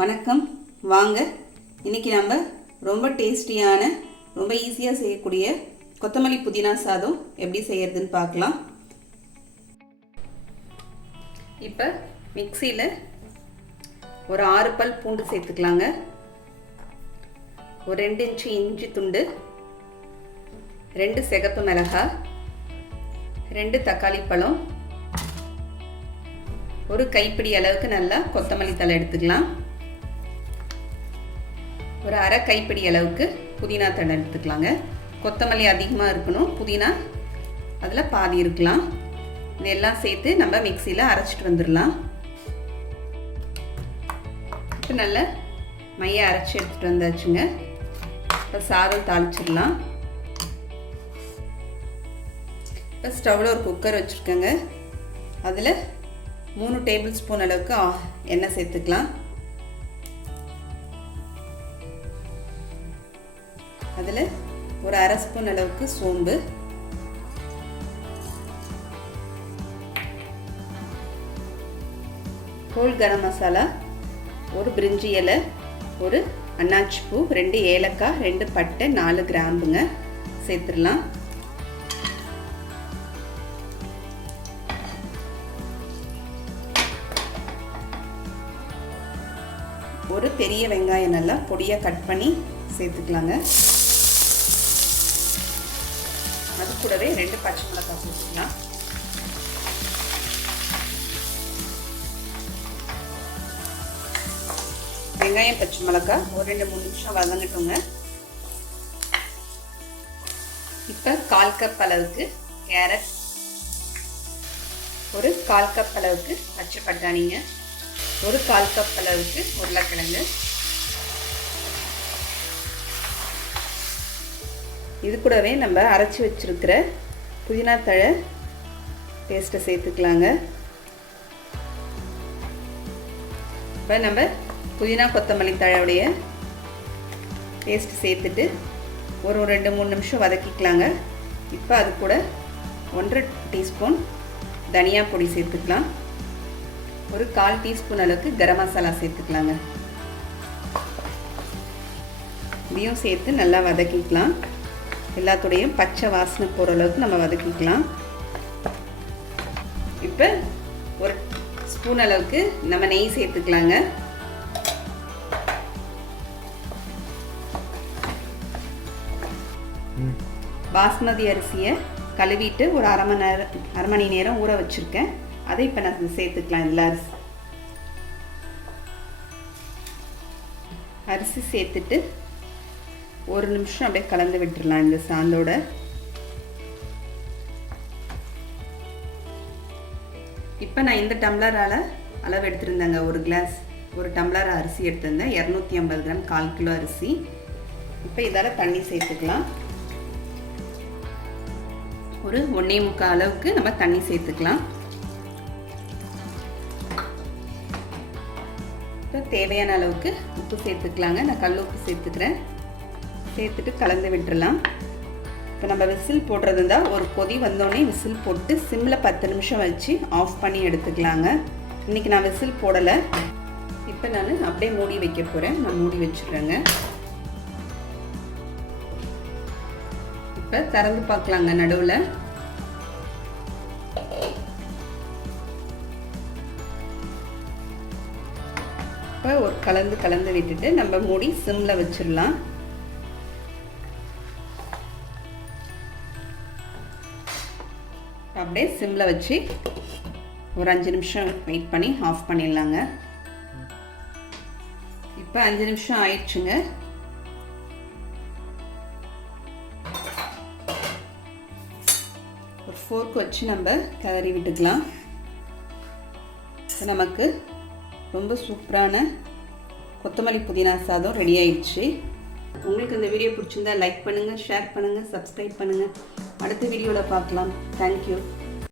வணக்கம். வாங்க இன்றைக்கி நம்ம ரொம்ப டேஸ்டியான ரொம்ப ஈஸியாக செய்யக்கூடிய கொத்தமல்லி புதினா சாதம் எப்படி செய்யறதுன்னு பார்க்கலாம். இப்போ மிக்சியில் ஒரு 6 பல் பூண்டு சேர்த்துக்கலாங்க. ஒரு 2 இன்ச்சு இஞ்சி துண்டு, 2 சிகப்பு மிளகாய், 2 தக்காளி பழம், ஒரு கைப்பிடி அளவுக்கு நல்லா கொத்தமல்லி தழை எடுத்துக்கலாம். ஒரு அரை கைப்பிடி அளவுக்கு புதினா தழை எடுத்துக்கலாங்க. கொத்தமல்லி அதிகமாக இருக்கணும், புதினா அதில் பாதி இருக்கலாம். இதெல்லாம் சேர்த்து நம்ம மிக்சியில் அரைச்சிட்டு வந்துடலாம். இப்போ நல்லா மைய அரைச்சி எடுத்துகிட்டு வந்தாச்சுங்க. இப்போ சாதம் தாளிச்சிடலாம். இப்போ ஸ்டவ்வில் ஒரு குக்கர் வச்சுருக்கேங்க. அதில் 3 டேபிள் ஸ்பூன் அளவுக்கு எண்ணெய் சேர்த்துக்கலாம். அதில் ஒரு அரை ஸ்பூன் அளவுக்கு சோம்பு, ஹோல் கரம் மசாலா, ஒரு பிரிஞ்சி இலை, ஒரு அன்னாச்சி பூ, 2 ஏலக்காய், 2 பட்டை, 4 கிராம்புங்க சேர்த்துடலாம். ஒரு பெரிய வெங்காயம் நல்லா பொடியாக கட் பண்ணி சேர்த்துக்கலாங்க. அது கூடவே 2 பச்சை மிளகாய் சேர்த்துக்கலாம். வெங்காயம் பச்சை மிளகாய் ஒரு 2-3 நிமிஷம் வதங்கட்டுங்க. இப்போ 1/4 கப் அளவுக்கு கேரட், ஒரு 1/4 கப் அளவுக்கு பச்சை பட்டாணிங்க, ஒரு 1/4 கப் அளவுக்கு உருளைக்கிழங்கு. இது கூடவே நம்ம அரைச்சி வச்சிருக்கிற புதினா தழை பேஸ்ட்டை சேர்த்துக்கலாங்க. இப்போ நம்ம புதினா கொத்தமல்லி தழையுடைய பேஸ்ட்டு சேர்த்துட்டு ஒரு 2-3 நிமிஷம் வதக்கிக்கலாங்க. இப்போ அது கூட 1/2 டீஸ்பூன் தனியா பொடி சேர்த்துக்கலாம். ஒரு 1/4 டீஸ்பூன் அளவுக்கு கரம் மசாலா சேர்த்துக்கலாங்க. இதையும் சேர்த்து நல்லா வதக்கிக்கலாம். எல்லாத்துடையும் பச்சை வாசனை போகிற அளவுக்கு நம்ம வதக்கிக்கலாம். இப்போ ஒரு ஸ்பூன் அளவுக்கு நம்ம நெய் சேர்த்துக்கலாங்க. பாஸ்மதி அரிசியை கழுவிட்டு ஒரு அரை மணி நேரம் ஊற வச்சுருக்கேன். அதை இப்போ நான் சேர்த்துக்கலாம். இதில் அரிசி சேர்த்துட்டு ஒரு நிமிஷம் அப்படியே கலந்து விட்டுடலாம் இந்த சாந்தோட. இப்போ நான் இந்த டம்ளரால் அளவு எடுத்துருந்தேங்க. ஒரு டம்ளர் அரிசி எடுத்திருந்தேன். 250 கிராம், 1/4 கிலோ அரிசி. இப்போ இதால் தண்ணி சேர்த்துக்கலாம். ஒரு 1.25 அளவுக்கு நம்ம தண்ணி சேர்த்துக்கலாம். இப்போ தேவையான அளவுக்கு உப்பு சேர்த்துக்கலாங்க. நான் கல் உப்பு சேர்த்துக்கிறேன். சேர்த்துட்டு கலந்து விட்டுடலாம். இப்போ நம்ம விசில் போடுறது இருந்தால் ஒரு கொதி வந்தோடனே விசில் போட்டு சிம்மில் 10 நிமிஷம் வச்சு ஆஃப் பண்ணி எடுத்துக்கலாங்க. இன்றைக்கி நான் விசில் போடலை. இப்போ நான் அப்படியே மூடி வைக்க போகிறேன். நான் மூடி வச்சுடுறேங்க. இப்போ திறந்து பார்க்கலாங்க. நடுவில் இப்போ ஒரு கலந்து விட்டுட்டு நம்ம மூடி சிம்மில் வச்சிடலாம். அப்படியே சிம்மில் வச்சு ஒரு 5 நிமிஷம் வெயிட் பண்ணி ஆஃப் பண்ணிடலாங்க. இப்போ 5 நிமிஷம் ஆயிடுச்சுங்க. ஒரு ஃபோர்க் வச்சு நம்ம கிளறி விட்டுக்கலாம். நமக்கு ரொம்ப சூப்பரான கொத்தமல்லி புதினா சாதம் ரெடி ஆயிடுச்சு. உங்களுக்கு இந்த வீடியோ பிடிச்சிருந்தா லைக் பண்ணுங்கள், ஷேர் பண்ணுங்கள், சப்ஸ்கிரைப் பண்ணுங்கள். அடுத்த வீடியோவில் பார்க்கலாம். தேங்க்யூ.